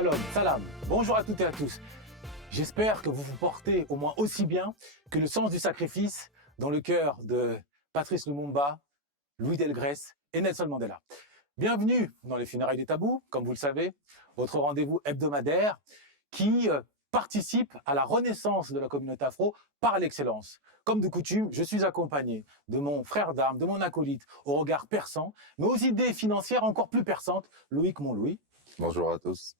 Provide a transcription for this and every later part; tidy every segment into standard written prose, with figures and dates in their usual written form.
Shalom, salam, bonjour à toutes et à tous. J'espère que vous vous portez au moins aussi bien que le sens du sacrifice dans le cœur de Patrice Lumumba, Louis Delgrès et Nelson Mandela. Bienvenue dans les funérailles des tabous, comme vous le savez, votre rendez-vous hebdomadaire qui participe à la renaissance de la communauté afro par l'excellence. Comme de coutume, je suis accompagné de mon frère d'armes, de mon acolyte, au regard perçant, mais aux idées financières encore plus perçantes, Loïc Monlouis. Bonjour à tous.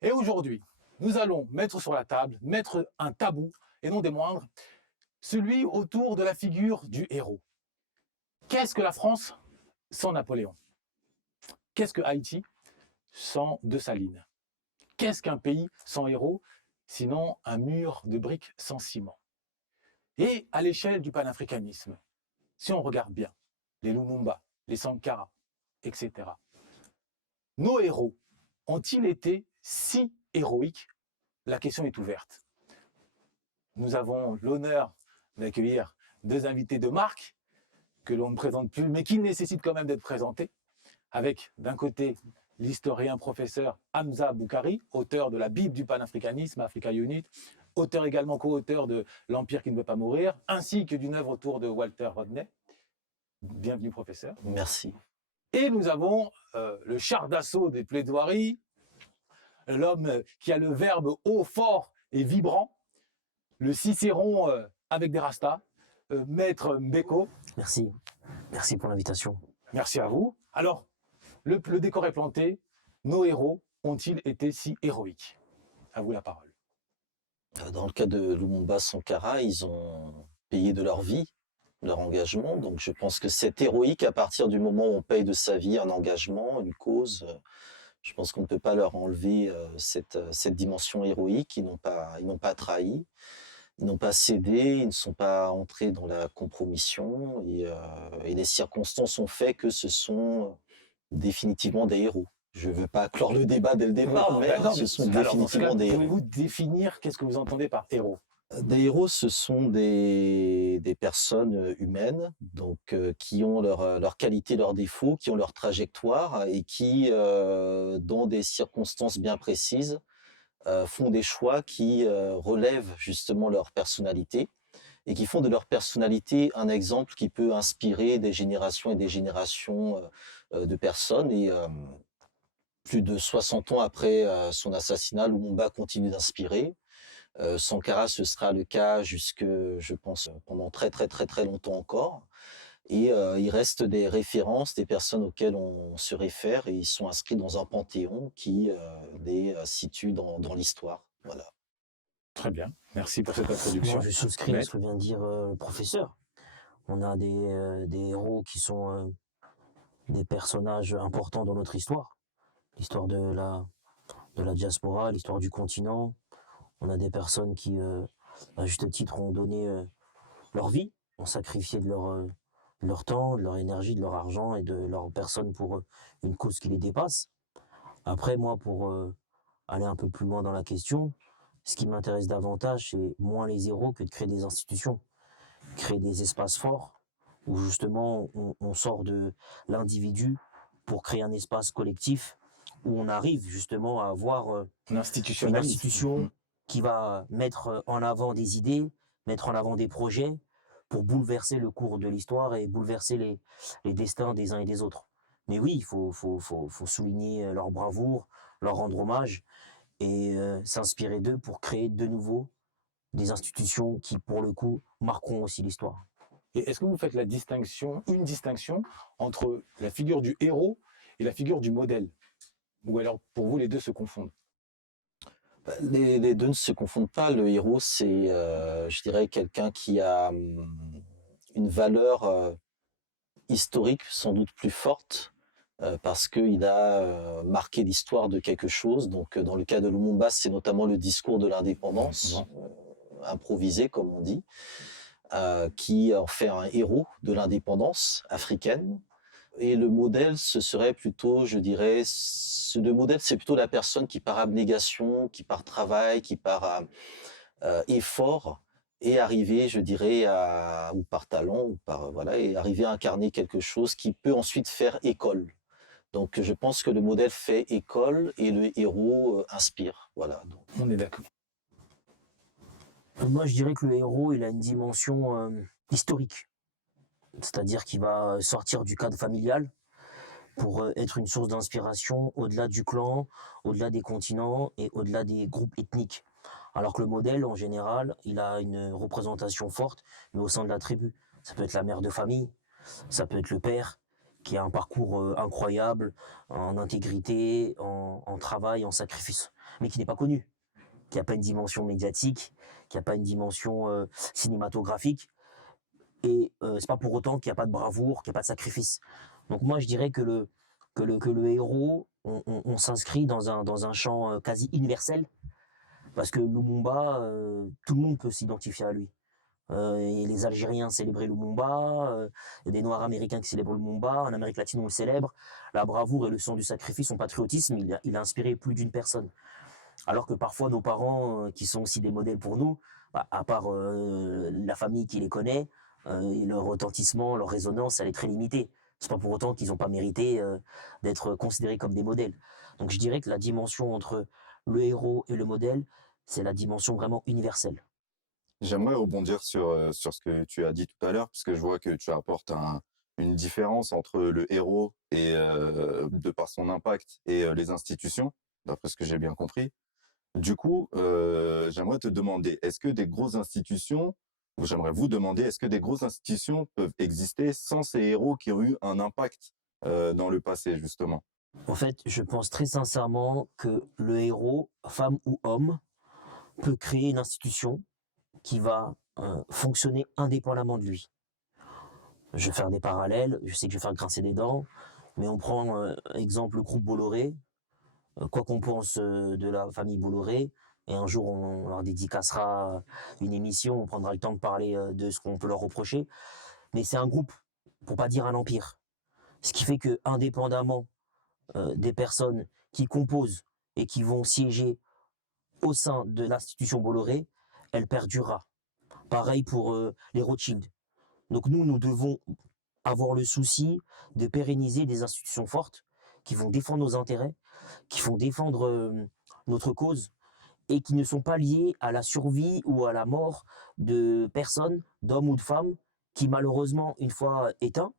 Et aujourd'hui, nous allons mettre sur la table, mettre un tabou, et non des moindres, celui autour de la figure du héros. Qu'est-ce que la France sans Napoléon? Qu'est-ce que Haïti sans Dessalines? Qu'est-ce qu'un pays sans héros, sinon un mur de briques sans ciment? Et à l'échelle du panafricanisme, si on regarde bien, les Lumumba, les Sankara, etc., nos héros ont-ils été si héroïques? La question est ouverte. Nous avons l'honneur d'accueillir deux invités de marque que l'on ne présente plus, mais qui nécessitent quand même d'être présentés, avec d'un côté l'historien professeur Hamza Boukari, auteur de la Bible du panafricanisme, Africa Unit, auteur également co-auteur de L'Empire qui ne veut pas mourir, ainsi que d'une œuvre autour de Walter Rodney. Bienvenue professeur. Merci. Et nous avons le char d'assaut des plaidoiries, l'homme qui a le verbe haut, fort et vibrant, le Cicéron avec des rastas, Maître Mbeko. Merci. Merci pour l'invitation. Merci à vous. Alors, le décor est planté. Nos héros ont-ils été si héroïques? À vous la parole. Dans le cas de Lumumba Sankara, ils ont payé de leur vie, leur engagement. Donc je pense que c'est héroïque à partir du moment où on paye de sa vie un engagement, une cause. Je pense qu'on ne peut pas leur enlever cette dimension héroïque. Ils n'ont pas trahi, ils n'ont pas cédé, ils ne sont pas entrés dans la compromission. Et les circonstances ont fait que ce sont définitivement des héros. Je ne veux pas clore le débat dès le départ, mais ce sont définitivement des héros. Pouvez-vous définir qu'est-ce que vous entendez par héros? Des héros, ce sont des personnes humaines, donc qui ont leurs qualités, leurs défauts, qui ont leur trajectoire et qui, dans des circonstances bien précises, font des choix qui relèvent justement leur personnalité et qui font de leur personnalité un exemple qui peut inspirer des générations et des générations de personnes. Et plus de 60 ans après son assassinat, Lumumba continue d'inspirer. Sankara, ce sera le cas jusque, je pense, pendant très longtemps encore. Et il reste des références, des personnes auxquelles on se réfère, et ils sont inscrits dans un panthéon qui les situe dans l'histoire. Voilà. Très bien, merci pour cette introduction. Moi, je souscris à ce que vient de dire le professeur. On a des héros qui sont des personnages importants dans notre histoire. L'histoire de la diaspora, l'histoire du continent. On a des personnes qui, à juste titre, ont donné leur vie, ont sacrifié de leur temps, de leur énergie, de leur argent et de leur personne pour une cause qui les dépasse. Après, moi, pour aller un peu plus loin dans la question, ce qui m'intéresse davantage, c'est moins les héros que de créer des institutions, créer des espaces forts où justement on sort de l'individu pour créer un espace collectif où on arrive justement à avoir une institution qui va mettre en avant des idées, mettre en avant des projets pour bouleverser le cours de l'histoire et bouleverser les destins des uns et des autres. Mais oui, il faut souligner leur bravoure, leur rendre hommage et s'inspirer d'eux pour créer de nouveau des institutions qui, pour le coup, marqueront aussi l'histoire. Et est-ce que vous faites une distinction entre la figure du héros et la figure du modèle? Ou alors, pour vous, les deux se confondent? Les deux ne se confondent pas. Le héros, c'est, je dirais, quelqu'un qui a une valeur historique sans doute plus forte parce qu'il a marqué l'histoire de quelque chose. Donc, dans le cas de Lumumba, c'est notamment le discours de l'indépendance, improvisé, comme on dit, qui en fait un héros de l'indépendance africaine. Et le modèle, ce serait plutôt, je dirais, le modèle, c'est plutôt la personne qui par abnégation, qui par travail, qui par effort est arrivé, je dirais, ou par talent, ou par voilà, est arrivé à incarner quelque chose qui peut ensuite faire école. Donc je pense que le modèle fait école et le héros inspire. Voilà. Donc, On est d'accord. Moi, je dirais que le héros, il a une dimension historique. C'est-à-dire qu'il va sortir du cadre familial pour être une source d'inspiration au-delà du clan, au-delà des continents et au-delà des groupes ethniques. Alors que le modèle, en général, il a une représentation forte, mais au sein de la tribu. Ça peut être la mère de famille, ça peut être le père, qui a un parcours incroyable, en intégrité, en travail, en sacrifice, mais qui n'est pas connu, qui n'a pas une dimension médiatique, qui n'a pas une dimension cinématographique. Et c'est pas pour autant qu'il n'y a pas de bravoure, qu'il n'y a pas de sacrifice. Donc moi, je dirais que le héros, on s'inscrit dans un champ quasi universel, parce que Lumumba, tout le monde peut s'identifier à lui. Et les Algériens célébraient Lumumba, il y a des Noirs américains qui célèbrent Lumumba, en Amérique latine on le célèbre. La bravoure et le sens du sacrifice, son patriotisme, il a inspiré plus d'une personne. Alors que parfois nos parents, qui sont aussi des modèles pour nous, bah, à part la famille qui les connaît, leur retentissement, leur résonance, elle est très limitée. C'est pas pour autant qu'ils n'ont pas mérité d'être considérés comme des modèles. Donc je dirais que la dimension entre le héros et le modèle, c'est la dimension vraiment universelle. J'aimerais rebondir sur ce que tu as dit tout à l'heure, parce que je vois que tu apportes une différence entre le héros et de par son impact et les institutions, d'après ce que j'ai bien compris. Du coup, j'aimerais te demander, est-ce que des grosses institutions, ou j'aimerais vous demander, est-ce que des grosses institutions peuvent exister sans ces héros qui ont eu un impact dans le passé, justement? En fait, je pense très sincèrement que le héros, femme ou homme, peut créer une institution qui va fonctionner indépendamment de lui. Je vais faire des parallèles, je sais que je vais faire grincer des dents, mais on prend exemple le groupe Bolloré, quoi qu'on pense de la famille Bolloré, et un jour on leur dédicacera une émission, on prendra le temps de parler de ce qu'on peut leur reprocher, mais c'est un groupe, pour pas dire un empire. Ce qui fait que, indépendamment des personnes qui composent et qui vont siéger au sein de l'institution Bolloré, elle perdurera. Pareil pour les Rothschild. Donc nous devons avoir le souci de pérenniser des institutions fortes qui vont défendre nos intérêts, qui vont défendre notre cause et qui ne sont pas liées à la survie ou à la mort de personnes, d'hommes ou de femmes, qui malheureusement, une fois éteints,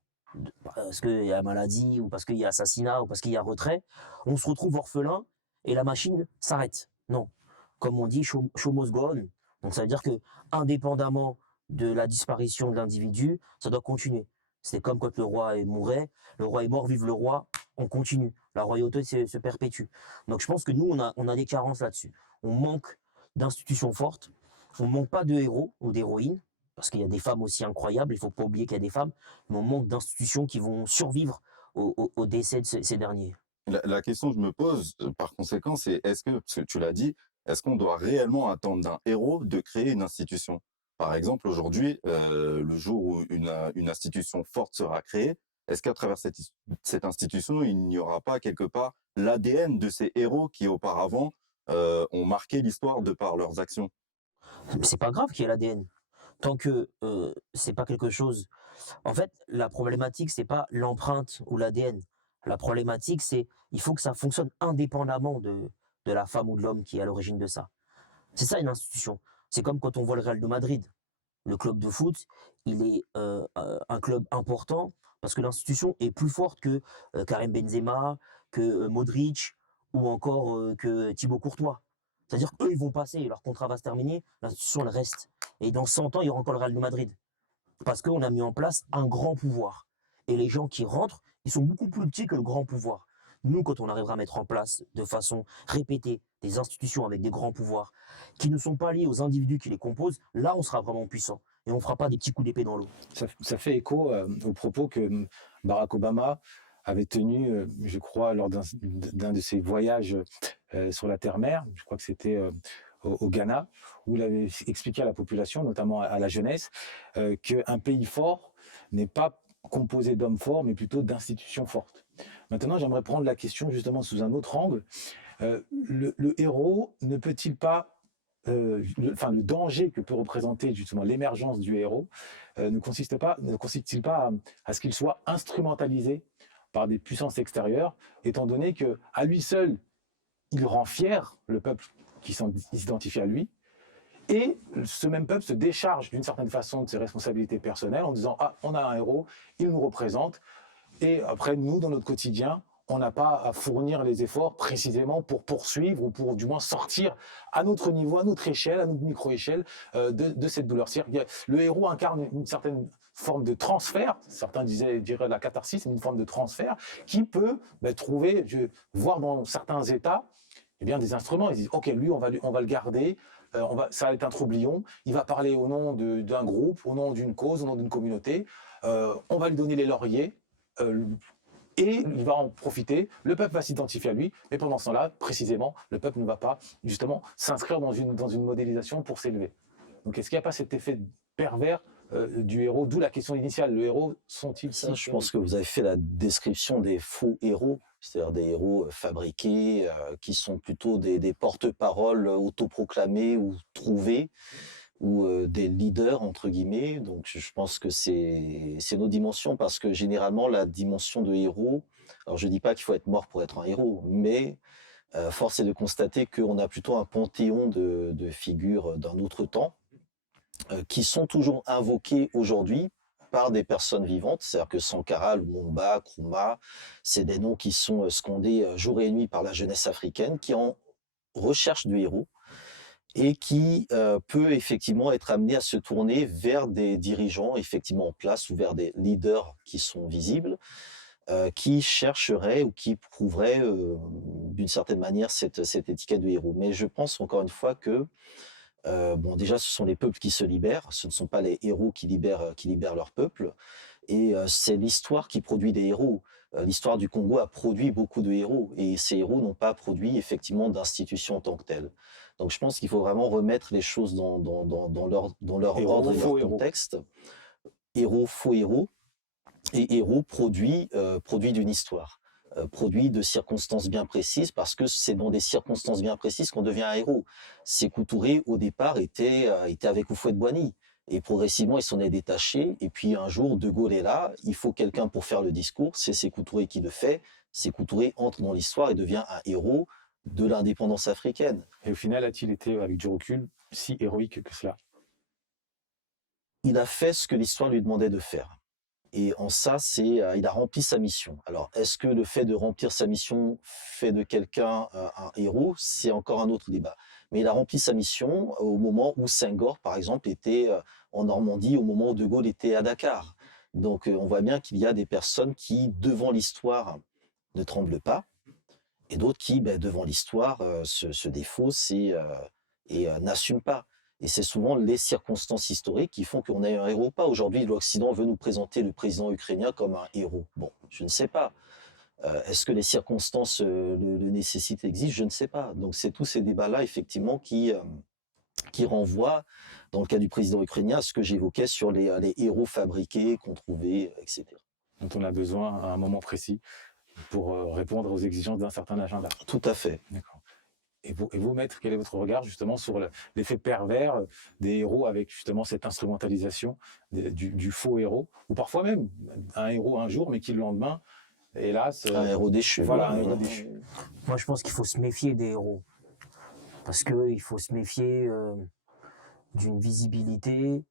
parce qu'il y a maladie ou parce qu'il y a assassinat ou parce qu'il y a retrait, on se retrouve orphelin et la machine s'arrête. Non. Comme on dit, show must go on. Donc ça veut dire que, indépendamment de la disparition de l'individu, ça doit continuer. C'est comme quand le roi mourait, le roi est mort, vive le roi, on continue. La royauté se perpétue. Donc je pense que nous, on a des carences là-dessus. On manque d'institutions fortes, on manque pas de héros ou d'héroïnes, parce qu'il y a des femmes aussi incroyables, il faut pas oublier qu'il y a des femmes, mais on manque d'institutions qui vont survivre au décès de ces derniers. La question que je me pose, par conséquent, c'est parce que tu l'as dit, est-ce qu'on doit réellement attendre d'un héros de créer une institution? Par exemple, aujourd'hui, le jour où une institution forte sera créée, est-ce qu'à travers cette institution, il n'y aura pas quelque part l'ADN de ces héros qui auparavant ont marqué l'histoire de par leurs actions? Mais c'est pas grave qu'il y ait l'ADN. Tant que c'est pas quelque chose. En fait, la problématique, c'est pas l'empreinte ou l'ADN. La problématique, c'est il faut que ça fonctionne indépendamment de la femme ou de l'homme qui est à l'origine de ça. C'est ça une institution. C'est comme quand on voit le Real de Madrid. Le club de foot, il est un club important parce que l'institution est plus forte que Karim Benzema, que Modric ou encore que Thibaut Courtois. C'est-à-dire qu'eux, ils vont passer, leur contrat va se terminer, l'institution, elle reste. Et dans 100 ans, il y aura encore le Real de Madrid. Parce qu'on a mis en place un grand pouvoir. Et les gens qui rentrent, ils sont beaucoup plus petits que le grand pouvoir. Nous, quand on arrivera à mettre en place de façon répétée des institutions avec des grands pouvoirs qui ne sont pas liés aux individus qui les composent, là, on sera vraiment puissant. Et on ne fera pas des petits coups d'épée dans l'eau. Ça fait écho aux propos que Barack Obama avait tenus, je crois, lors d'un de ses voyages sur la terre-mer. Je crois que c'était au Ghana, où il avait expliqué à la population, notamment à la jeunesse, qu'un pays fort n'est pas composé d'hommes forts, mais plutôt d'institutions fortes. Maintenant, j'aimerais prendre la question justement sous un autre angle. Le héros ne peut-il pas, le danger que peut représenter justement l'émergence du héros ne consiste-t-il pas à ce qu'il soit instrumentalisé par des puissances extérieures, étant donné que à lui seul, il rend fier le peuple qui s'identifie à lui, et ce même peuple se décharge d'une certaine façon de ses responsabilités personnelles en disant « Ah, on a un héros, il nous représente », et après, nous, dans notre quotidien, on n'a pas à fournir les efforts précisément pour poursuivre ou pour du moins sortir à notre niveau, à notre échelle, à notre micro-échelle de cette douleur. C'est-à-dire que le héros incarne une certaine forme de transfert, certains diraient la catharsis, une forme de transfert qui peut trouver, voir dans certains états, eh bien, des instruments. Ils disent, OK, lui, on va le garder, ça va être un troublion, il va parler au nom d'un groupe, au nom d'une cause, au nom d'une communauté, on va lui donner les lauriers, et il va en profiter, le peuple va s'identifier à lui, mais pendant ce temps-là, précisément, le peuple ne va pas justement s'inscrire dans une modélisation pour s'élever. Donc est-ce qu'il n'y a pas cet effet pervers du héros, d'où la question initiale, le héros sont-ils Ça, je pense que vous avez fait la description des faux héros, c'est-à-dire des héros fabriqués, qui sont plutôt des porte-paroles autoproclamés ou trouvés, ou des leaders entre guillemets. Donc je pense que c'est nos dimensions, parce que généralement la dimension de héros, alors je dis pas qu'il faut être mort pour être un héros, mais force est de constater qu'on a plutôt un panthéon de figures d'un autre temps qui sont toujours invoquées aujourd'hui par des personnes vivantes. C'est-à-dire que Sankara, Lumumba, Nkrumah, c'est des noms qui sont scandés jour et nuit par la jeunesse africaine qui en recherche du héros, et qui peut effectivement être amené à se tourner vers des dirigeants effectivement en place ou vers des leaders qui sont visibles, qui chercheraient ou qui prouveraient d'une certaine manière cette étiquette de héros. Mais je pense encore une fois que bon, déjà ce sont les peuples qui se libèrent, ce ne sont pas les héros qui libèrent leur peuple, et c'est l'histoire qui produit des héros. L'histoire du Congo a produit beaucoup de héros, et ces héros n'ont pas produit effectivement d'institutions en tant que telles. Donc je pense qu'il faut vraiment remettre les choses dans leur Héros, ordre et faux leur héros. contexte. Héros, faux héros, et héros produit d'une histoire, produit de circonstances bien précises, parce que c'est dans des circonstances bien précises qu'on devient un héros. Sékou Touré, au départ, était avec Houphouët-Boigny. Et progressivement, il s'en est détaché. Et puis un jour, De Gaulle est là. Il faut quelqu'un pour faire le discours. C'est Sékou Touré qui le fait. Sékou Touré entre dans l'histoire et devient un héros de l'indépendance africaine. Et au final, a-t-il été, avec du recul, si héroïque que cela? Il a fait ce que l'histoire lui demandait de faire. Et en ça, il a rempli sa mission. Alors, est-ce que le fait de remplir sa mission fait de quelqu'un un héros? C'est encore un autre débat. Mais il a rempli sa mission au moment où Senghor, par exemple, était en Normandie, au moment où De Gaulle était à Dakar. Donc, on voit bien qu'il y a des personnes qui, devant l'histoire, ne tremblent pas, et d'autres qui, devant l'histoire, se défaussent et n'assument pas. Et c'est souvent les circonstances historiques qui font qu'on est un héros ou pas. Aujourd'hui, l'Occident veut nous présenter le président ukrainien comme un héros. Bon, je ne sais pas. Est-ce que les circonstances le nécessitent, existent? Je ne sais pas. Donc c'est tous ces débats-là, effectivement, qui renvoient, dans le cas du président ukrainien, à ce que j'évoquais sur les héros fabriqués qu'on trouvait, etc. Dont on a besoin à un moment précis pour répondre aux exigences d'un certain agenda. Tout à fait. D'accord. Et vous, Maître, quel est votre regard justement sur l'effet pervers des héros avec justement cette instrumentalisation du faux héros, ou parfois même un héros un jour, mais qui le lendemain, hélas... Un héros déchu. Voilà, un héros déchu. Moi, je pense qu'il faut se méfier des héros. Parce qu'il faut se méfier d'une visibilité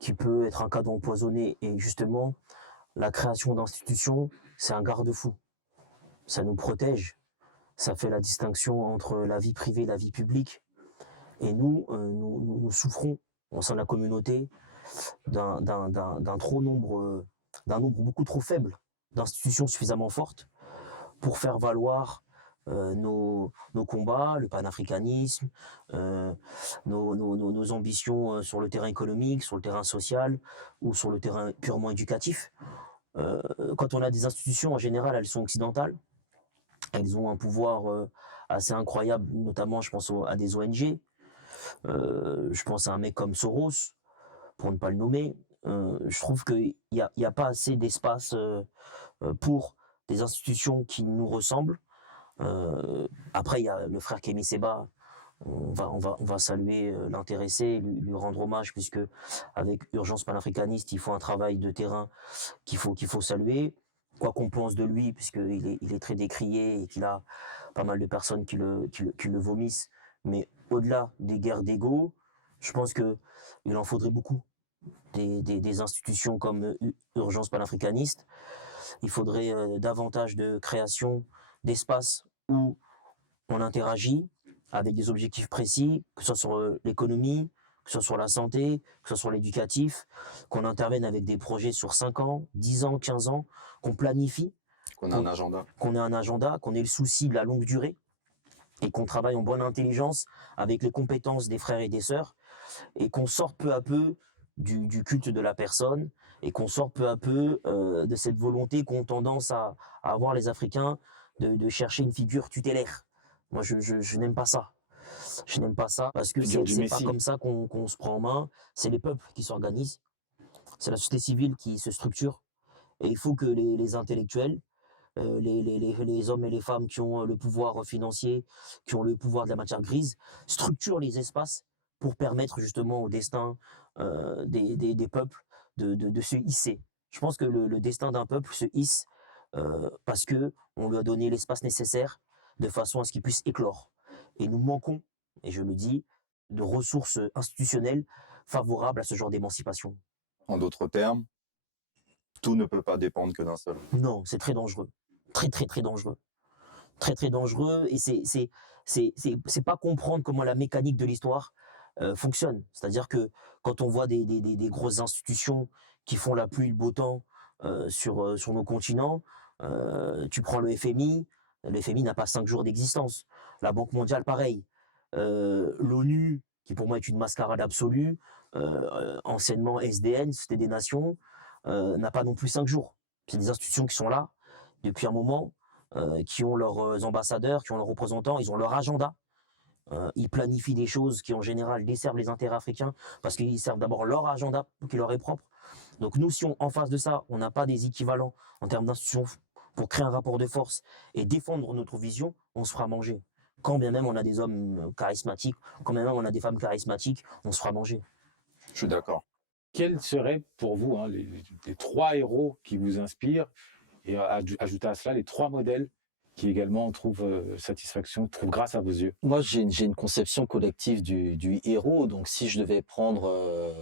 qui peut être un cadeau empoisonné. Et justement, la création d'institutions, c'est un garde-fou. Ça nous protège. Ça fait la distinction entre la vie privée et la vie publique. Et nous souffrons, au sein de la communauté, d'un nombre beaucoup trop faible d'institutions suffisamment fortes pour faire valoir nos combats, le panafricanisme, nos ambitions sur le terrain économique, sur le terrain social ou sur le terrain purement éducatif. Quand on a des institutions, en général, elles sont occidentales. Elles ont un pouvoir assez incroyable, notamment je pense à des ONG, je pense à un mec comme Soros, pour ne pas le nommer. Je trouve qu'il n'y a pas assez d'espace pour des institutions qui nous ressemblent. Après, il y a le frère Kémy Séba, on va saluer l'intéressé, lui rendre hommage, puisque avec Urgence panafricaniste, il faut un travail de terrain qu'il faut saluer. quoi qu'on pense de lui, puisqu'il est très décrié et qu'il a pas mal de personnes qui le vomissent. Mais au-delà des guerres d'ego, je pense qu'il en faudrait beaucoup. Des institutions comme Urgence panafricaniste. Il faudrait davantage de création d'espaces où on interagit avec des objectifs précis, que ce soit sur l'économie, que ce soit sur la santé, que ce soit sur l'éducatif, qu'on intervienne avec des projets sur 5 ans, 10 ans, 15 ans, qu'on planifie, Qu'on a un agenda. qu'on ait un agenda, qu'on ait le souci de la longue durée et qu'on travaille en bonne intelligence avec les compétences des frères et des sœurs et qu'on sorte peu à peu du culte de la personne et qu'on sorte peu à peu de cette volonté qu'ont tendance à avoir les Africains de chercher une figure tutélaire. Moi, je n'aime pas ça. Je n'aime pas ça parce que Figure du c'est pas Messie. comme ça qu'on se prend en main. C'est les peuples qui s'organisent. C'est la société civile qui se structure. Et il faut que les intellectuels, les hommes et les femmes qui ont le pouvoir financier, qui ont le pouvoir de la matière grise, structurent les espaces pour permettre justement au destin des peuples de se hisser. Je pense que le destin d'un peuple se hisse parce que on lui a donné l'espace nécessaire de façon à ce qu'il puisse éclore. Et nous manquons, et je le dis, de ressources institutionnelles favorables à ce genre d'émancipation. En d'autres termes, tout ne peut pas dépendre que d'un seul. Non, c'est très dangereux. Très, très, très dangereux. Très, très dangereux. Et c'est pas comprendre comment la mécanique de l'histoire fonctionne. C'est-à-dire que quand on voit des grosses institutions qui font la pluie et le beau temps sur nos continents, tu prends le FMI n'a pas 5 jours d'existence. La Banque mondiale, pareil. L'ONU, qui pour moi est une mascarade absolue, anciennement SDN, Société des Nations, n'a pas non plus 5 jours. C'est des institutions qui sont là depuis un moment, qui ont leurs ambassadeurs, qui ont leurs représentants, ils ont leur agenda. Ils planifient des choses qui en général desservent les intérêts africains parce qu'ils servent d'abord leur agenda qui leur est propre. Donc nous, si en face de ça, on n'a pas des équivalents en termes d'institutions pour créer un rapport de force et défendre notre vision, on se fera manger. Quand bien même on a des hommes charismatiques, quand bien même on a des femmes charismatiques, on se fera manger. Je suis d'accord. Quels seraient pour vous les 3 héros qui vous inspirent et ajoutez à cela les 3 modèles qui également trouvent satisfaction, trouvent grâce à vos yeux? Moi, j'ai une conception collective du héros. Donc, si je devais prendre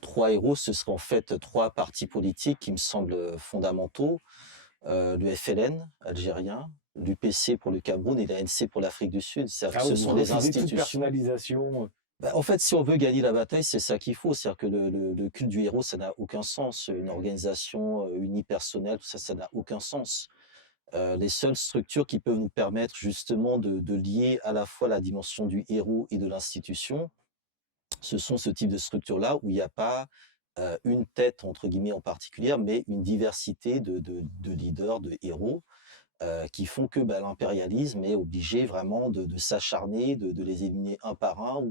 3 héros, ce serait en fait 3 partis politiques qui me semblent fondamentaux. Le FLN algérien, l'UPC pour le Cameroun et l'ANC pour l'Afrique du Sud. C'est-à-dire que ce sont des Toute institutions. personnalisation. En fait, si on veut gagner la bataille, c'est ça qu'il faut. C'est-à-dire que le culte du héros, ça n'a aucun sens. Une organisation unipersonnelle, tout ça, ça n'a aucun sens. Les seules structures qui peuvent nous permettre justement de lier à la fois la dimension du héros et de l'institution, ce sont ce type de structures-là où il n'y a pas une tête, entre guillemets, en particulier, mais une diversité de leaders, de héros, qui font que l'impérialisme est obligé vraiment de s'acharner, de les éliminer un par un.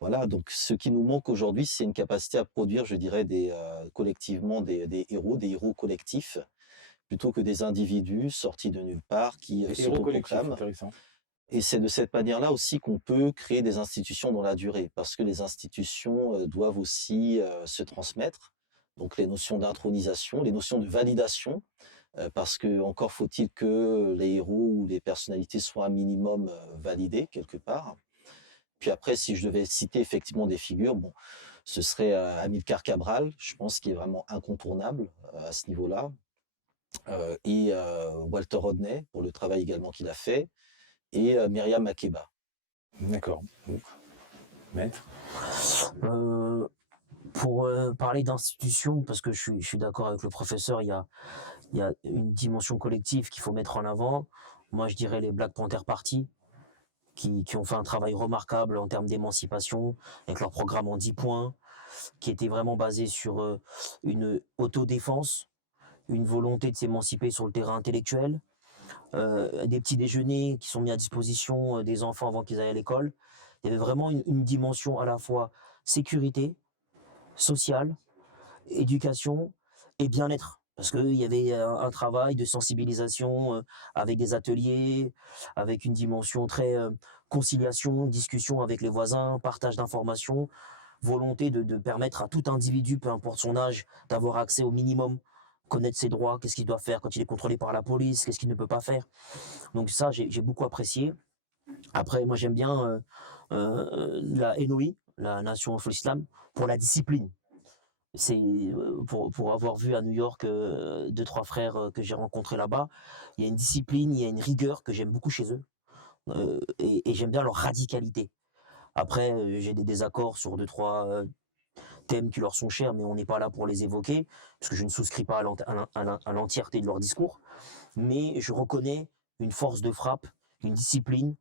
Voilà, donc ce qui nous manque aujourd'hui, c'est une capacité à produire, je dirais, collectivement des héros collectifs, plutôt que des individus sortis de nulle part qui Des héros collectifs, s'autoproclament. intéressant. Et c'est de cette manière-là aussi qu'on peut créer des institutions dans la durée, parce que les institutions doivent aussi se transmettre. Donc les notions d'intronisation, les notions de validation, parce que encore faut-il que les héros ou les personnalités soient un minimum validés quelque part. Puis après, si je devais citer effectivement des figures, bon, ce serait Amilcar Cabral, je pense, qui est vraiment incontournable à ce niveau-là, et Walter Rodney pour le travail également qu'il a fait, et Myriam Makeba. D'accord. Maître? Pour parler d'institutions, parce que je suis d'accord avec le professeur, il y a une dimension collective qu'il faut mettre en avant. Moi, je dirais les Black Panther Party, qui ont fait un travail remarquable en termes d'émancipation, avec leur programme en 10 points, qui était vraiment basé sur une autodéfense, une volonté de s'émanciper sur le terrain intellectuel, des petits déjeuners qui sont mis à disposition des enfants avant qu'ils aillent à l'école. Il y avait vraiment une dimension à la fois sécurité, sociale, éducation et bien-être. Parce qu'il y avait un travail de sensibilisation avec des ateliers, avec une dimension très conciliation, discussion avec les voisins, partage d'informations, volonté de permettre à tout individu, peu importe son âge, d'avoir accès au minimum connaître ses droits, qu'est-ce qu'il doit faire quand il est contrôlé par la police, qu'est-ce qu'il ne peut pas faire. Donc ça, j'ai beaucoup apprécié. Après, moi, j'aime bien la NOI, la Nation for l'Islam, pour la discipline. C'est pour avoir vu à New York 2-3 frères que j'ai rencontrés là-bas, il y a une discipline, il y a une rigueur que j'aime beaucoup chez eux. Et j'aime bien leur radicalité. Après, j'ai des désaccords sur 2-3 thèmes qui leur sont chers, mais on n'est pas là pour les évoquer, parce que je ne souscris pas à l'entièreté de leur discours. Mais je reconnais une force de frappe, une discipline,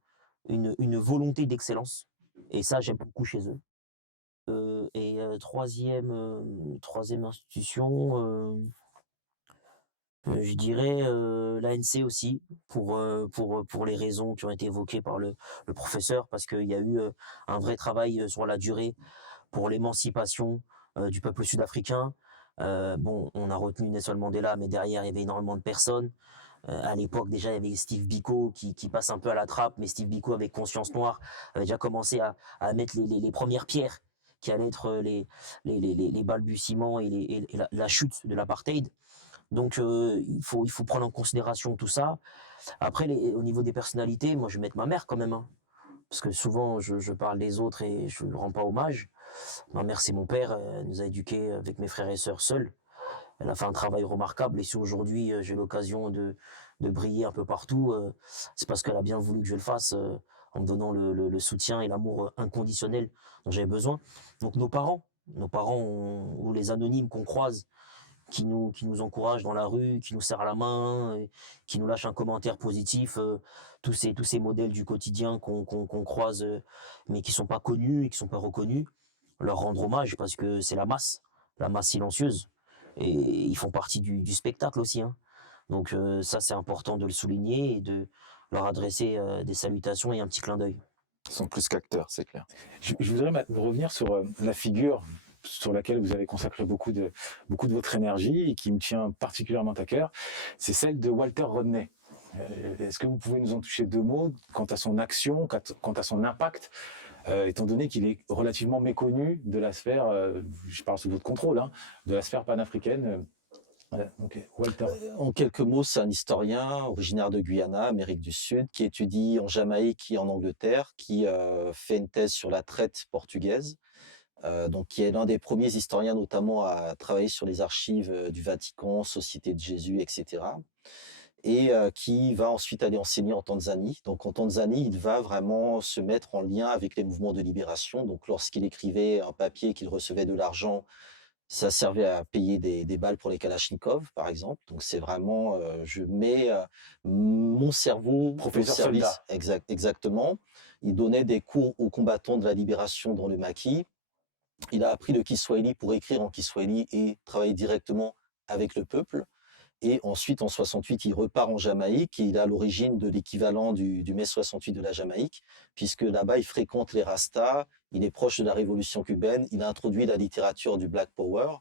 une volonté d'excellence. Et ça, j'aime beaucoup chez eux. Troisième institution, je dirais l'ANC aussi, pour les raisons qui ont été évoquées par le professeur, parce qu'il y a eu un vrai travail sur la durée pour l'émancipation du peuple sud-africain. Bon, on a retenu Nelson Mandela, mais derrière, il y avait énormément de personnes. À l'époque, déjà, il y avait Steve Biko qui passe un peu à la trappe, mais Steve Biko, avec Conscience Noire, avait déjà commencé à mettre les premières pierres qui allaient être les balbutiements et la chute de l'apartheid. Donc, il faut prendre en considération tout ça. Après, au niveau des personnalités, moi, je vais mettre ma mère quand même, hein, parce que souvent, je parle des autres et je ne rends pas hommage. Ma mère, c'est mon père, elle nous a éduqués avec mes frères et sœurs seuls. Elle a fait un travail remarquable, et si aujourd'hui j'ai l'occasion de briller un peu partout, c'est parce qu'elle a bien voulu que je le fasse, en me donnant le soutien et l'amour inconditionnel dont j'avais besoin. Donc nos parents ou les anonymes qu'on croise, qui nous encouragent dans la rue, qui nous serrent la main, et qui nous lâchent un commentaire positif, tous ces modèles du quotidien qu'on croise, mais qui sont pas connus et qui sont pas reconnus, leur rendre hommage, parce que c'est la masse silencieuse, et ils font partie du spectacle aussi, hein. Donc ça, c'est important de le souligner et de leur adresser des salutations et un petit clin d'œil. Ils sont plus qu'acteurs, c'est clair. Je voudrais revenir sur la figure sur laquelle vous avez consacré beaucoup de votre énergie et qui me tient particulièrement à cœur, c'est celle de Walter Rodney. Est-ce que vous pouvez nous en toucher 2 mots quant à son action, quant à son impact, étant donné qu'il est relativement méconnu de la sphère, je parle sous votre contrôle, hein, de la sphère panafricaine. Okay. Walter. En quelques mots, c'est un historien originaire de Guyana, Amérique du Sud, qui étudie en Jamaïque et en Angleterre, qui fait une thèse sur la traite portugaise, donc qui est l'un des premiers historiens notamment à travailler sur les archives du Vatican, Société de Jésus, etc. Et qui va ensuite aller enseigner en Tanzanie. Donc en Tanzanie, il va vraiment se mettre en lien avec les mouvements de libération. Donc lorsqu'il écrivait un papier, qu'il recevait de l'argent, ça servait à payer des balles pour les Kalachnikov, par exemple. Donc c'est vraiment, je mets mon cerveau au Professeur service. soldat. Exactement. Il donnait des cours aux combattants de la libération dans le Maquis. Il a appris le Kiswahili pour écrire en Kiswahili et travailler directement avec le peuple. Et ensuite, en 68, il repart en Jamaïque et il est à l'origine de l'équivalent du mai 68 de la Jamaïque, puisque là-bas, il fréquente les Rastas, il est proche de la révolution cubaine, il a introduit la littérature du Black Power,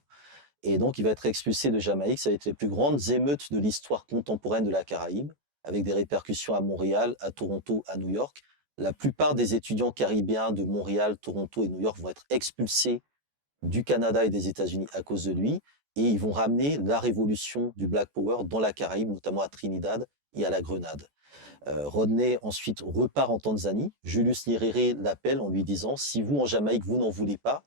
et donc il va être expulsé de Jamaïque. Ça va être les plus grandes émeutes de l'histoire contemporaine de la Caraïbe, avec des répercussions à Montréal, à Toronto, à New York. La plupart des étudiants caribéens de Montréal, Toronto et New York vont être expulsés du Canada et des États-Unis à cause de lui. Et ils vont ramener la révolution du Black Power dans la Caraïbe, notamment à Trinidad et à la Grenade. Rodney ensuite repart en Tanzanie. Julius Nyerere l'appelle en lui disant « Si vous, en Jamaïque, vous n'en voulez pas,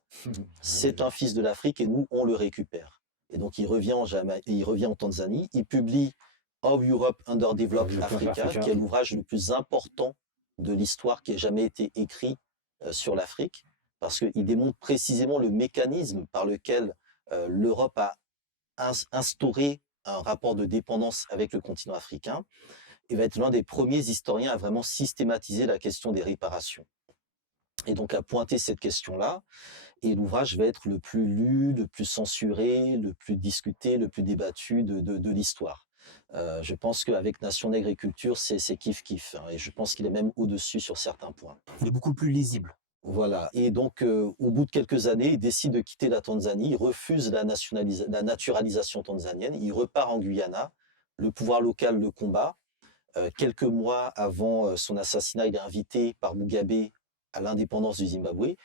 c'est un fils de l'Afrique et nous, on le récupère. » Et donc, il revient en Tanzanie. Il publie « How Europe Underdeveloped Africa », qui est l'ouvrage le plus important de l'histoire qui ait jamais été écrit sur l'Afrique, parce qu'il démontre précisément le mécanisme par lequel l'Europe a instauré un rapport de dépendance avec le continent africain, et va être l'un des premiers historiens à vraiment systématiser la question des réparations. Et donc à pointer cette question-là, et l'ouvrage va être le plus lu, le plus censuré, le plus discuté, le plus débattu de l'histoire. Je pense qu'avec Nation Nègre et Culture, c'est kiff-kiff, hein, et je pense qu'il est même au-dessus sur certains points. Il est beaucoup plus lisible. Voilà, et donc au bout de quelques années, il décide de quitter la Tanzanie, il refuse la naturalisation tanzanienne, il repart en Guyana, le pouvoir local le combat. Quelques mois avant son assassinat, il est invité par Mugabe à l'indépendance du Zimbabwe.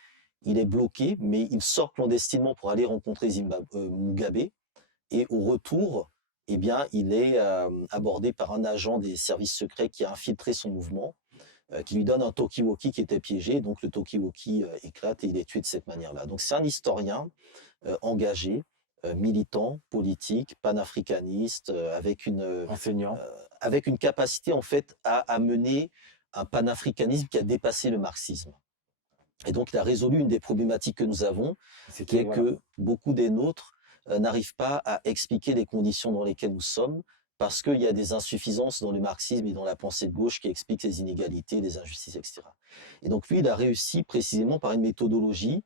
Il est bloqué, mais il sort clandestinement pour aller rencontrer Mugabe. Et au retour, eh bien, il est abordé par un agent des services secrets qui a infiltré son mouvement, qui lui donne un talkie-walkie qui était piégé. Donc, le talkie-walkie éclate et il est tué de cette manière-là. Donc, c'est un historien engagé, militant, politique, panafricaniste, Enseignant. avec une capacité en fait à mener un panafricanisme qui a dépassé le marxisme. Et donc, il a résolu une des problématiques que nous avons, qui C'était, est voilà. que beaucoup des nôtres n'arrivent pas à expliquer les conditions dans lesquelles nous sommes, parce qu'il y a des insuffisances dans le marxisme et dans la pensée de gauche qui expliquent les inégalités, les injustices, etc. Et donc, lui, il a réussi précisément par une méthodologie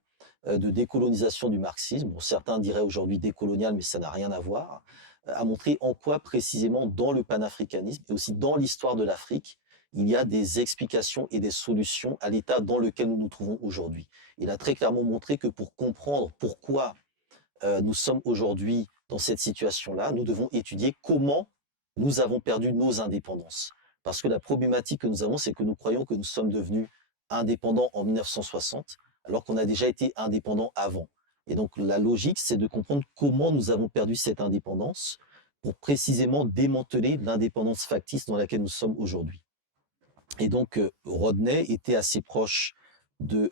de décolonisation du marxisme. Bon, certains diraient aujourd'hui décolonial, mais ça n'a rien à voir, à montrer en quoi précisément dans le panafricanisme et aussi dans l'histoire de l'Afrique, il y a des explications et des solutions à l'état dans lequel nous nous trouvons aujourd'hui. Il a très clairement montré que pour comprendre pourquoi nous sommes aujourd'hui dans cette situation-là, nous devons étudier comment nous avons perdu nos indépendances. Parce que la problématique que nous avons, c'est que nous croyons que nous sommes devenus indépendants en 1960, alors qu'on a déjà été indépendants avant. Et donc la logique, c'est de comprendre comment nous avons perdu cette indépendance pour précisément démanteler l'indépendance factice dans laquelle nous sommes aujourd'hui. Et donc, Rodney était assez proche de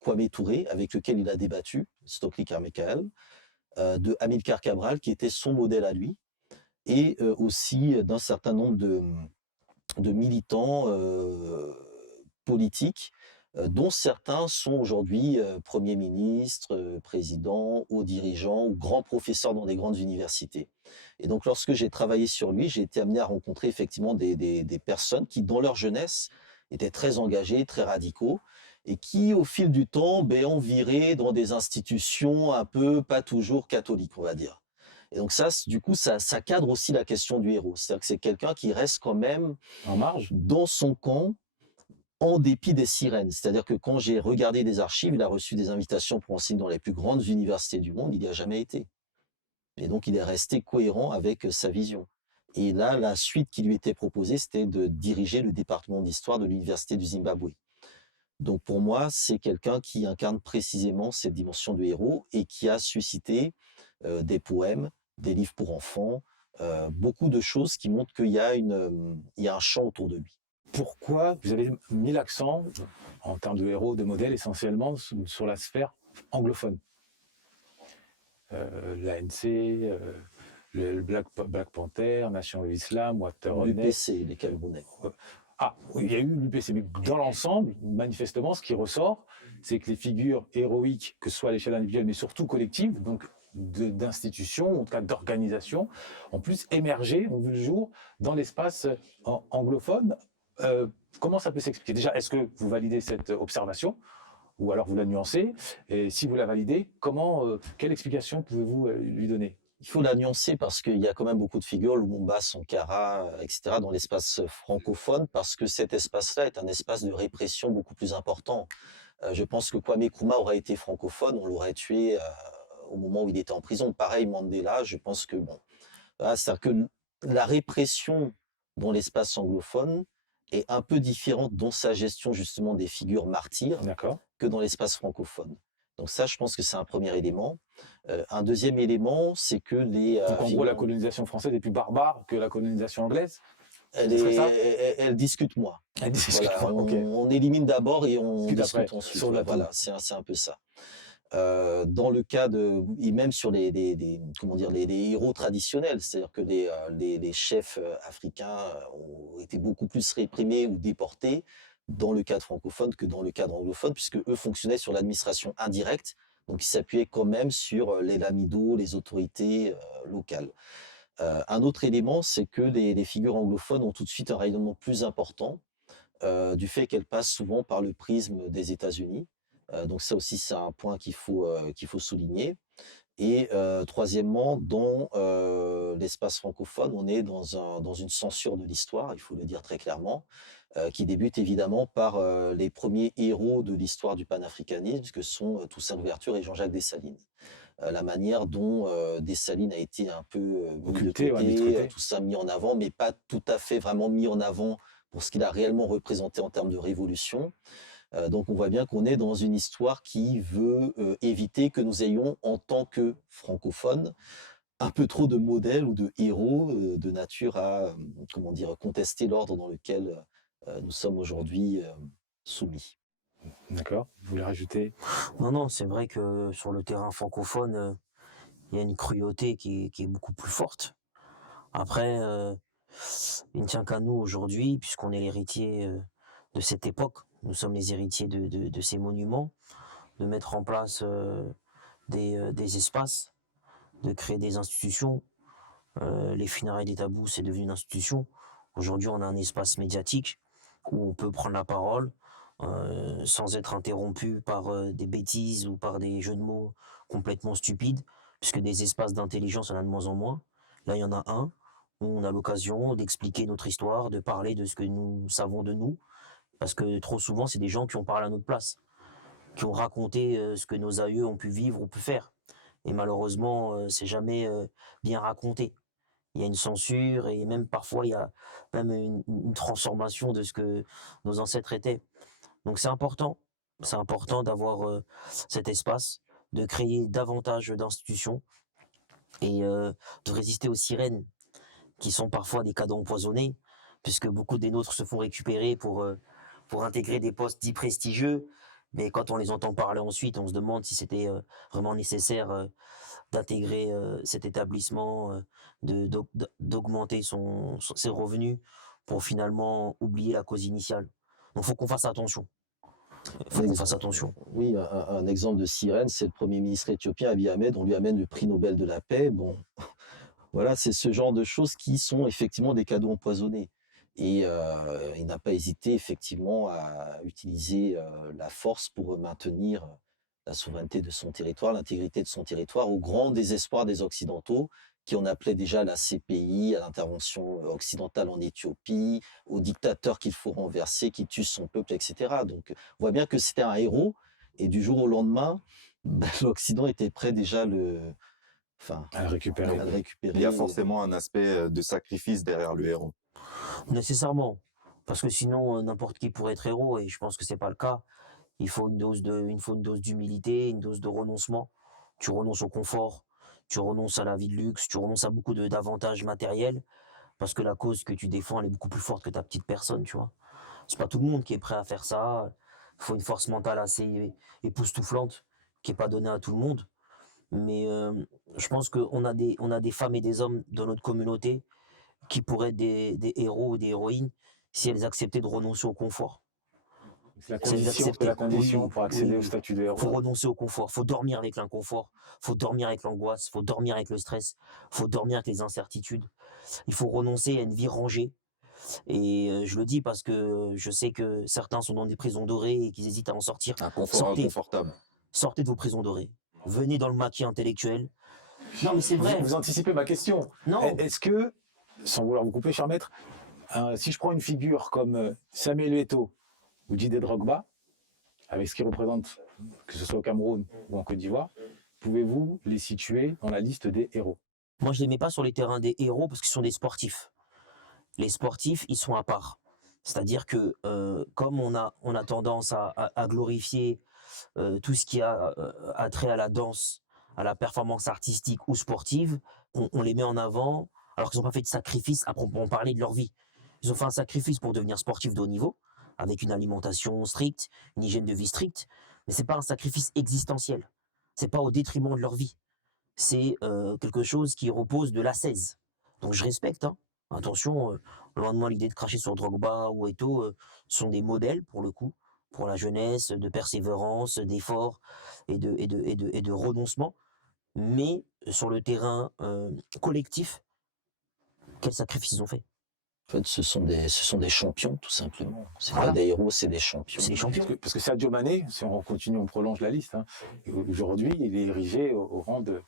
Kwame Touré, avec lequel il a débattu, Stokely Carmichael, de Amilcar Cabral, qui était son modèle à lui, et aussi d'un certain nombre de militants politiques, dont certains sont aujourd'hui premiers ministres, présidents, hauts dirigeants ou grands professeurs dans des grandes universités. Et donc, lorsque j'ai travaillé sur lui, j'ai été amené à rencontrer effectivement des personnes qui, dans leur jeunesse, étaient très engagés, très radicaux, et qui, au fil du temps, ont viré dans des institutions un peu pas toujours catholiques, on va dire. Et donc ça, du coup, ça cadre aussi la question du héros. C'est-à-dire que c'est quelqu'un qui reste quand même En marge. dans son camp, en dépit des sirènes. C'est-à-dire que quand j'ai regardé des archives, il a reçu des invitations pour enseigner dans les plus grandes universités du monde, il n'y a jamais été. Et donc, il est resté cohérent avec sa vision. Et là, la suite qui lui était proposée, c'était de diriger le département d'histoire de l'Université du Zimbabwe. Donc, pour moi, c'est quelqu'un qui incarne précisément cette dimension du héros et qui a suscité des poèmes, des livres pour enfants, beaucoup de choses qui montrent qu'il y a un champ autour de lui. Pourquoi vous avez mis l'accent, en termes de héros, de modèles, essentiellement sur la sphère anglophone? L'ANC, le Black Panther, Nation de l'Islam, Waternet. L'UPC, les Camerounais. Ah, oui, il y a eu l'UPC, mais dans l'ensemble, manifestement, ce qui ressort, c'est que les figures héroïques, que ce soit à l'échelle individuelle, mais surtout collective, donc d'institutions, en tout cas d'organisations, ont plus émergé, ont vu le jour dans l'espace anglophone. Comment ça peut s'expliquer? Déjà, est-ce que vous validez cette observation ou alors vous la nuancez? Et si vous la validez, quelle explication pouvez-vous lui donner? Il faut la nuancer parce qu'il y a quand même beaucoup de figures, Lumumba, Sankara, etc., dans l'espace francophone, parce que cet espace-là est un espace de répression beaucoup plus important. Je pense que Kwame Nkrumah aurait été francophone, on l'aurait tué au moment où il était en prison. Pareil, Mandela, je pense que, bon, voilà, c'est-à-dire que la répression dans l'espace anglophone est un peu différente dans sa gestion justement des figures martyrs D'accord. que dans l'espace francophone. Donc ça, je pense que c'est un premier élément. Un deuxième élément, c'est que les Donc en gros, figures, la colonisation française est plus barbare que la colonisation anglaise? elle, Ce serait ça? elle discute moins. Elle dit, Voilà, ok. on élimine d'abord et on Discute discute après, ensuite. sur Ouais, la tombe. voilà, c'est un peu ça. Dans le cas de, et même sur comment dire, les héros traditionnels, c'est-à-dire que les chefs africains ont été beaucoup plus réprimés ou déportés dans le cadre francophone que dans le cadre anglophone, puisque eux fonctionnaient sur l'administration indirecte, donc ils s'appuyaient quand même sur les lamidos, les autorités locales. Un autre élément, c'est que les figures anglophones ont tout de suite un rayonnement plus important, du fait qu'elles passent souvent par le prisme des États-Unis. Donc ça aussi, c'est un point qu'il faut souligner. Et troisièmement, dans l'espace francophone, on est dans une censure de l'histoire, il faut le dire très clairement, qui débute évidemment par les premiers héros de l'histoire du panafricanisme, que sont Toussaint Louverture et Jean-Jacques Dessalines. La manière dont Dessalines a été un peu mis de Occulté, ouais, côté, mitreté. tout ça mis en avant, mais pas tout à fait vraiment mis en avant pour ce qu'il a réellement représenté en termes de révolution. Donc on voit bien qu'on est dans une histoire qui veut éviter que nous ayons, en tant que francophones, un peu trop de modèles ou de héros de nature à, comment dire, contester l'ordre dans lequel nous sommes aujourd'hui soumis. D'accord? Vous voulez rajouter? Non, non, c'est vrai que sur le terrain francophone, il y a une cruauté qui est beaucoup plus forte. Après, il ne tient qu'à nous aujourd'hui, puisqu'on est l'héritier de cette époque, nous sommes les héritiers de ces monuments, de mettre en place des espaces, de créer des institutions. Les funérailles des tabous, c'est devenu une institution. Aujourd'hui, on a un espace médiatique où on peut prendre la parole sans être interrompu par des bêtises ou par des jeux de mots complètement stupides, puisque des espaces d'intelligence, il y en a de moins en moins. Là, il y en a un où on a l'occasion d'expliquer notre histoire, de parler de ce que nous savons de nous, parce que trop souvent, c'est des gens qui ont parlé à notre place, qui ont raconté ce que nos aïeux ont pu vivre ou pu faire. Et malheureusement, c'est jamais bien raconté. Il y a une censure et même parfois il y a même une transformation de ce que nos ancêtres étaient. Donc c'est important d'avoir cet espace, de créer davantage d'institutions et de résister aux sirènes qui sont parfois des cadeaux empoisonnés, puisque beaucoup des nôtres se font récupérer pour intégrer des postes dits prestigieux. Mais quand on les entend parler ensuite, on se demande si c'était vraiment nécessaire d'intégrer cet établissement, d'augmenter ses revenus pour finalement oublier la cause initiale. Donc il faut qu'on fasse attention. Faut qu'on fasse attention. Oui, un exemple de sirène, c'est le Premier ministre éthiopien Abiy Ahmed, on lui amène le prix Nobel de la paix. Bon, voilà, c'est ce genre de choses qui sont effectivement des cadeaux empoisonnés. Et il n'a pas hésité effectivement à utiliser la force pour maintenir la souveraineté de son territoire, l'intégrité de son territoire, au grand désespoir des Occidentaux, qui en appelaient déjà à la CPI, à l'intervention occidentale en Éthiopie, au dictateur qu'il faut renverser, qui tue son peuple, etc. Donc on voit bien que c'était un héros, et du jour au lendemain, l'Occident était prêt déjà À le récupérer. à le récupérer. Il y a forcément un aspect de sacrifice derrière le héros. Nécessairement. Parce que sinon, n'importe qui pourrait être héros, et je pense que c'est pas le cas. Il faut une dose d'humilité, une dose de renoncement. Tu renonces au confort, tu renonces à la vie de luxe, tu renonces à beaucoup d'avantages matériels, parce que la cause que tu défends, elle est beaucoup plus forte que ta petite personne, tu vois. C'est pas tout le monde qui est prêt à faire ça. Il faut une force mentale assez époustouflante, qui est pas donnée à tout le monde. Mais je pense qu'on a des femmes et des hommes dans notre communauté qui pourraient être des héros ou des héroïnes si elles acceptaient de renoncer au confort. C'est la C'est condition, d'accepter. la condition Oui, pour accéder oui, au oui. statut de Faut héros. renoncer au confort, faut dormir avec l'inconfort, faut dormir avec l'angoisse, faut dormir avec le stress, faut dormir avec les incertitudes. Il faut renoncer à une vie rangée. Et je le dis parce que je sais que certains sont dans des prisons dorées et qu'ils hésitent à en sortir. Un confort Sortez, inconfortable. sortez de vos prisons dorées. Venez dans le maquis intellectuel. Non mais c'est Vous, vrai. vous anticipez ma question. Non. Est-ce que, sans vouloir vous couper, cher maître, si je prends une figure comme Samuel Eto'o ou Didier Drogba, avec ce qu'ils représentent, que ce soit au Cameroun ou en Côte d'Ivoire, pouvez-vous les situer dans la liste des héros? Moi je les mets pas sur les terrains des héros parce qu'ils sont des sportifs. Les sportifs, ils sont à part. C'est-à-dire que comme on a tendance à glorifier tout ce qui a trait à la danse, à la performance artistique ou sportive, on les met en avant alors qu'ils n'ont pas fait de sacrifice à proprement parler de leur vie. Ils ont fait un sacrifice pour devenir sportifs de haut niveau, avec une alimentation stricte, une hygiène de vie stricte, mais c'est pas un sacrifice existentiel. C'est pas au détriment de leur vie. C'est quelque chose qui repose de l'ascèse. Donc je respecte, hein. Attention, loin de moi l'idée de cracher sur Drogba ou Eto'o, sont des modèles pour le coup, pour la jeunesse, de persévérance, d'effort et de renoncement. Mais sur le terrain collectif, quels sacrifices ils ont fait? En fait, ce sont des champions, tout simplement. C'est Voilà. pas des héros, c'est des champions. C'est des champions. Parce que Sadio Mané, si on continue, on prolonge la liste, hein, aujourd'hui, il est érigé au rang de,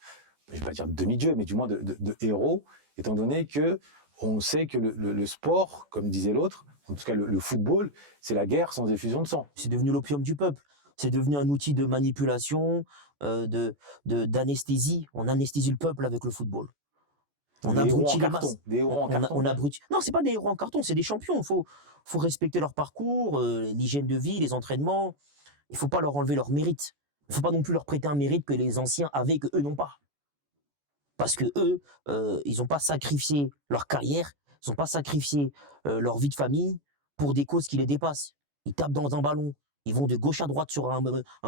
je ne vais pas dire de demi-dieu, mais du moins de héros, étant donné que on sait que le sport, comme disait l'autre, en tout cas le football, c'est la guerre sans effusion de sang. C'est devenu l'opium du peuple. C'est devenu un outil de manipulation, d'anesthésie. On anesthésie le peuple avec le football. On Des héros en abrutit les carton, masses. des héros en carton. On abrutit. Non, c'est pas des héros en carton, c'est des champions. Faut respecter leur parcours, l'hygiène de vie, les entraînements. Il faut pas leur enlever leur mérite. Il faut pas non plus leur prêter un mérite que les anciens avaient et que eux n'ont pas. Parce que eux, ils n'ont pas sacrifié leur carrière, ils n'ont pas sacrifié leur vie de famille pour des causes qui les dépassent. Ils tapent dans un ballon, ils vont de gauche à droite sur un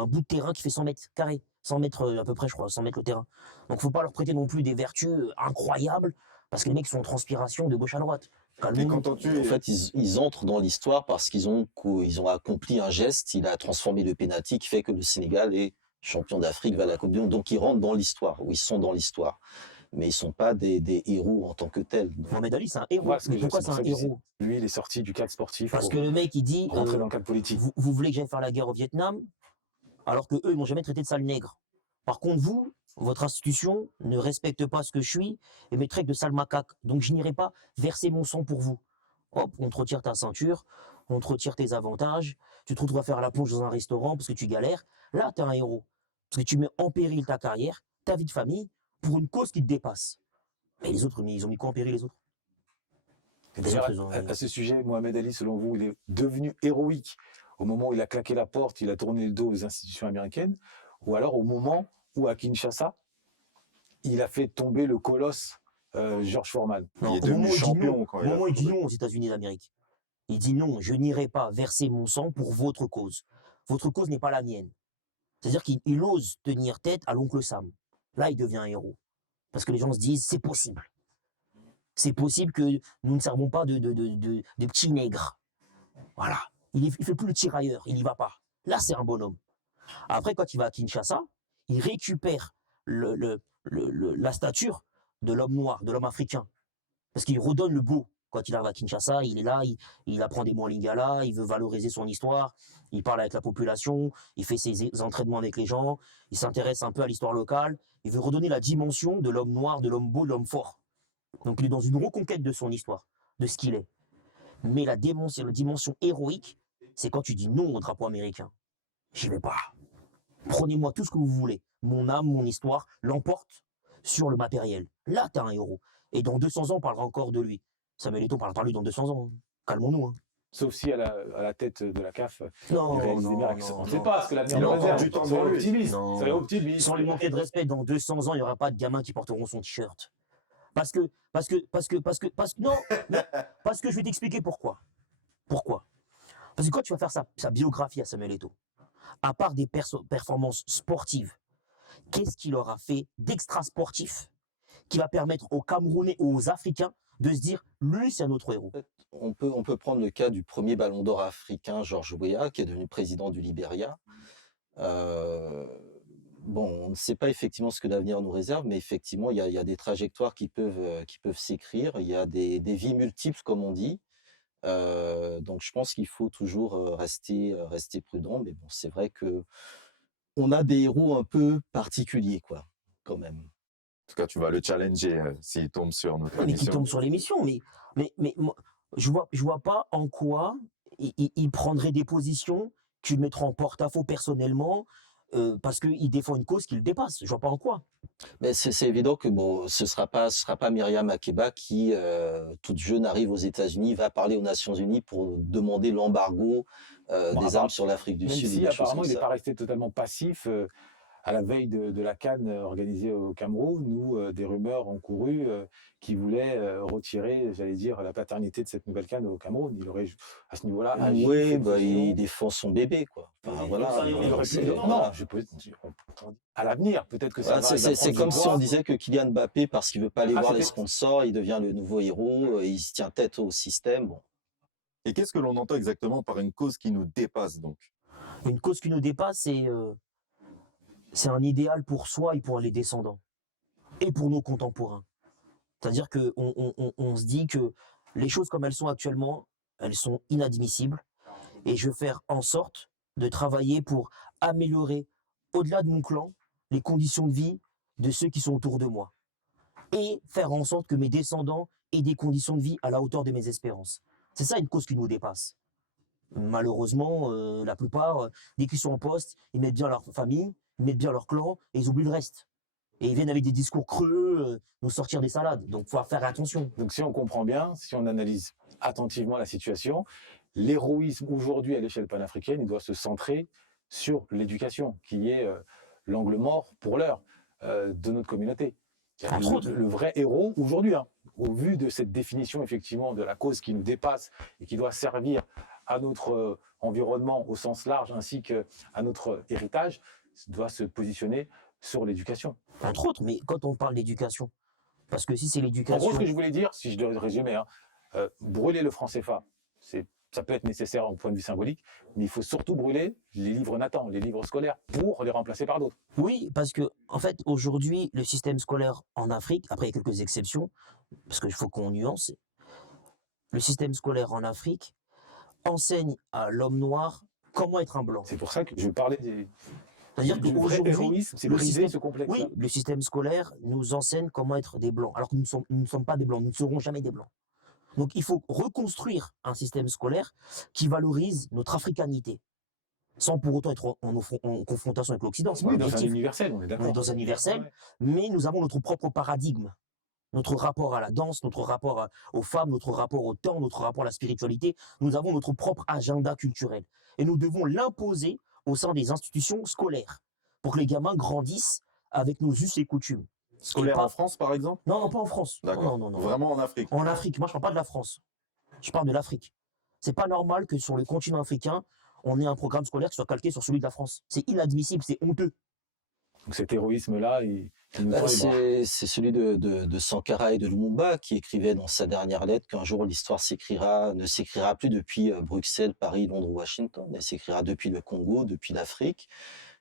bout de terrain qui fait 100 mètres carrés, 100 mètres à peu près, je crois, 100 mètres le terrain. Donc faut pas leur prêter non plus des vertus incroyables, parce que les mecs sont en transpiration de gauche à droite. Et Calmons-nous. qu'entends-tu En fait, ils entrent dans l'histoire parce qu'ils ont accompli un geste. Il a transformé le pénalty qui fait que le Sénégal est champion d'Afrique, va à la Coupe du Monde. Donc ils rentrent dans l'histoire, ou ils sont dans l'histoire. Mais ils sont pas des héros en tant que tels. Mohamed Ali, c'est un héros. Voilà ce que Mais pourquoi c'est c'est pour un ça que je dis. héros? Lui, il est sorti du cadre sportif Parce pour que le mec, il dit rentrer dans le cadre politique. vous voulez que j'aille faire la guerre au Vietnam, alors que eux, ils m'ont jamais traité de sale nègre. Par contre, vous, votre institution ne respecte pas ce que je suis et me traite de sale macaque. Donc, je n'irai pas verser mon sang pour vous. Hop, on te retire ta ceinture, on te retire tes avantages, tu te retrouves à faire la plonge dans un restaurant parce que tu galères. Là, tu es un héros. Parce que tu mets en péril ta carrière, ta vie de famille, pour une cause qui te dépasse. Mais les autres, ils ont mis quoi en péril, les autres? Et Les d'ailleurs, autres, ils ont- à ce sujet, Mohamed Ali, selon vous, il est devenu héroïque au moment où il a claqué la porte, il a tourné le dos aux institutions américaines, ou alors au moment où, à Kinshasa, il a fait tomber le colosse George Foreman. Il Non, est devenu champion quand au il a moment où il dit trouvé. non aux États-Unis d'Amérique. Il dit non, je n'irai pas verser mon sang pour votre cause. Votre cause n'est pas la mienne. C'est-à-dire qu'il ose tenir tête à l'oncle Sam. Là, il devient un héros. Parce que les gens se disent, c'est possible. C'est possible que nous ne servons pas de petits nègres. Voilà. Il fait plus le tirailleur, il n'y va pas. Là, c'est un bonhomme. Après, quand il va à Kinshasa, il récupère la stature de l'homme noir, de l'homme africain. Parce qu'il redonne le beau. Quand il arrive à Kinshasa, il est là, il apprend des mots en lingala, il veut valoriser son histoire, il parle avec la population, il fait ses entraînements avec les gens, il s'intéresse un peu à l'histoire locale, il veut redonner la dimension de l'homme noir, de l'homme beau, de l'homme fort. Donc il est dans une reconquête de son histoire, de ce qu'il est. Mais la dimension héroïque, c'est quand tu dis non au drapeau américain. J'y vais pas. Prenez-moi tout ce que vous voulez. Mon âme, mon histoire l'emporte sur le matériel. Là, t'es un héros. Et dans 200 ans, on parlera encore de lui. Samuel Eto'o parlera de lui dans 200 ans. Calmons-nous. Hein. Sauf si à la tête de la CAF, Non, il réalise des non, miracles. non, On ne sait non. pas ce que l'avenir Non, nous réserve. du temps Soyons devant lui. optimistes. Non. Soyons optimistes. Sans lui manquer de respect, dans 200 ans, il n'y aura pas de gamins qui porteront son t-shirt. Parce que, non, mais parce que je vais t'expliquer pourquoi. Pourquoi? Parce que quand tu vas faire sa biographie à Samuel Eto'o, à part des performances sportives, qu'est-ce qu'il aura fait d'extra sportif qui va permettre aux Camerounais ou aux Africains de se dire, lui, c'est un autre héros. On peut prendre le cas du premier ballon d'or africain, George Weah, qui est devenu président du Libéria. Bon, on ne sait pas effectivement ce que l'avenir nous réserve, mais effectivement, il y a des trajectoires qui peuvent s'écrire. Il y a des vies multiples, comme on dit. Donc, je pense qu'il faut toujours rester prudent. Mais bon, c'est vrai que on a des héros un peu particuliers, quoi, quand même. En tout cas, tu vas le challenger s'il tombe sur notre Mais qui émission. tombe sur l'émission, mais moi, je vois pas en quoi il prendrait des positions qui le mettront en porte-à-faux personnellement parce qu'il défend une cause qui le dépasse. Je vois pas en quoi. Mais c'est évident que bon, ce sera pas Myriam Makeba qui, toute jeune, arrive aux États-Unis, va parler aux Nations Unies pour demander l'embargo Bon, des à armes part- sur l'Afrique du Même Sud. si et des choses apparemment comme il n'est ça. pas resté totalement passif à la veille de la CAN organisée au Cameroun, où des rumeurs ont couru qui voulaient retirer, j'allais dire, la paternité de cette nouvelle CAN au Cameroun. Il aurait, à ce niveau-là, agi, Oui, fait une bah, fusion. il défend son bébé, quoi. Enfin, Oui, voilà. ça, il Il aurait pu. c'est- Non, voilà. à l'avenir, peut-être que ça Voilà, va. il va c'est prendre comme du si on poids. disait que Kylian Mbappé, parce qu'il veut pas aller Ah, voir les c'était- sponsors, il devient le nouveau héros, et il se tient tête au système. Bon. Et qu'est-ce que l'on entend exactement par une cause qui nous dépasse donc? Une cause qui nous dépasse, c'est un idéal pour soi et pour les descendants et pour nos contemporains. C'est-à-dire que on se dit que les choses comme elles sont actuellement, elles sont inadmissibles et je veux faire en sorte de travailler pour améliorer, au-delà de mon clan, les conditions de vie de ceux qui sont autour de moi et faire en sorte que mes descendants aient des conditions de vie à la hauteur de mes espérances. C'est ça une cause qui nous dépasse. Malheureusement, la plupart, dès qu'ils sont en poste, ils mettent bien leur famille, ils mettent bien leur clan et ils oublient le reste. Et ils viennent avec des discours creux, nous sortir des salades. Donc, il faut faire attention. Donc si on comprend bien, si on analyse attentivement la situation, l'héroïsme aujourd'hui à l'échelle panafricaine, il doit se centrer sur l'éducation, qui est l'angle mort pour l'heure de notre communauté. Entre autres. Le vrai héros aujourd'hui, hein, au vu de cette définition effectivement de la cause qui nous dépasse et qui doit servir à notre environnement au sens large ainsi qu'à notre héritage, doit se positionner sur l'éducation. Entre autres, mais quand on parle d'éducation, parce que si c'est En l'éducation, gros, ce que je voulais dire, si je dois résumer, hein, brûler le franc CFA, ça peut être nécessaire au point de vue symbolique, mais il faut surtout brûler les livres Nathan, les livres scolaires, pour les remplacer par d'autres. oui, parce que en fait, aujourd'hui, le système scolaire en Afrique, après il y a quelques exceptions, parce qu'il faut qu'on nuance, le système scolaire en Afrique enseigne à l'homme noir comment être un blanc. C'est pour ça que je parlais C'est-à-dire du vrai qu'aujourd'hui, héroïsme, c'est le briser système, ce complexe. oui, le système scolaire nous enseigne comment être des blancs, alors que nous ne sommes pas des blancs, nous ne serons jamais des blancs. Donc il faut reconstruire un système scolaire qui valorise notre africanité, sans pour autant être en confrontation avec l'Occident. C'est pas Oui, dans un l'objectif. universel, on est On est d'accord. dans un universel, Ouais. mais nous avons notre propre paradigme, notre rapport à la danse, notre rapport aux femmes, notre rapport au temps, notre rapport à la spiritualité. Nous avons notre propre agenda culturel. Et nous devons l'imposer au sein des institutions scolaires pour que les gamins grandissent avec nos us et coutumes. Scolaire pas- en France, par exemple? Non, non, pas en France. D'accord. Non. Vraiment en Afrique. En Afrique, moi je parle pas de la France. Je parle de l'Afrique. C'est pas normal que sur le continent africain, on ait un programme scolaire qui soit calqué sur celui de la France. C'est inadmissible, c'est honteux. Donc cet héroïsme-là, il nous tend les bras. C'est celui de Sankara et de Lumumba qui écrivait dans sa dernière lettre qu'un jour l'histoire ne s'écrira plus depuis Bruxelles, Paris, Londres ou Washington, elle s'écrira depuis le Congo, depuis l'Afrique.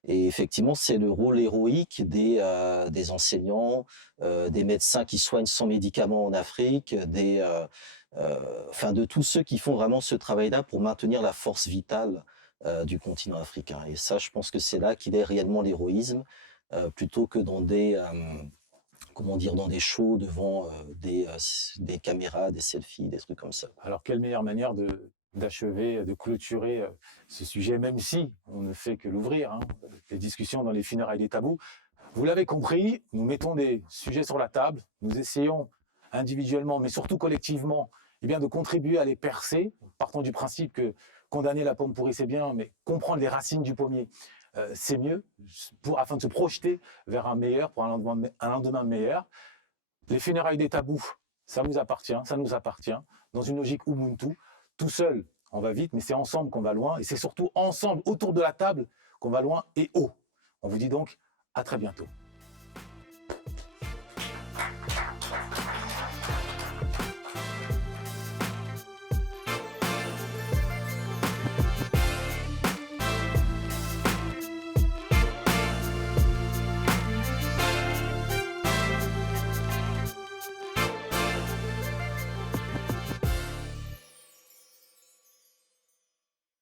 Et effectivement, c'est le rôle héroïque des enseignants, des médecins qui soignent sans médicaments en Afrique, de tous ceux qui font vraiment ce travail-là pour maintenir la force vitale du continent africain. Et ça, je pense que c'est là qu'il est réellement l'héroïsme, plutôt que dans dans des shows devant des caméras, des selfies, des trucs comme ça. Alors, quelle meilleure manière d'achever, de clôturer ce sujet, même si on ne fait que l'ouvrir, hein, les discussions dans les funérailles des tabous. Vous l'avez compris, nous mettons des sujets sur la table, nous essayons individuellement, mais surtout collectivement, de contribuer à les percer, partant du principe que condamner la pomme pourrie, c'est bien, mais comprendre les racines du pommier, c'est mieux, afin de se projeter vers un meilleur, pour un lendemain meilleur. Les funérailles des tabous, ça nous appartient, dans une logique Ubuntu. Tout seul, on va vite, mais c'est ensemble qu'on va loin, et c'est surtout ensemble, autour de la table, qu'on va loin et haut. On vous dit donc à très bientôt.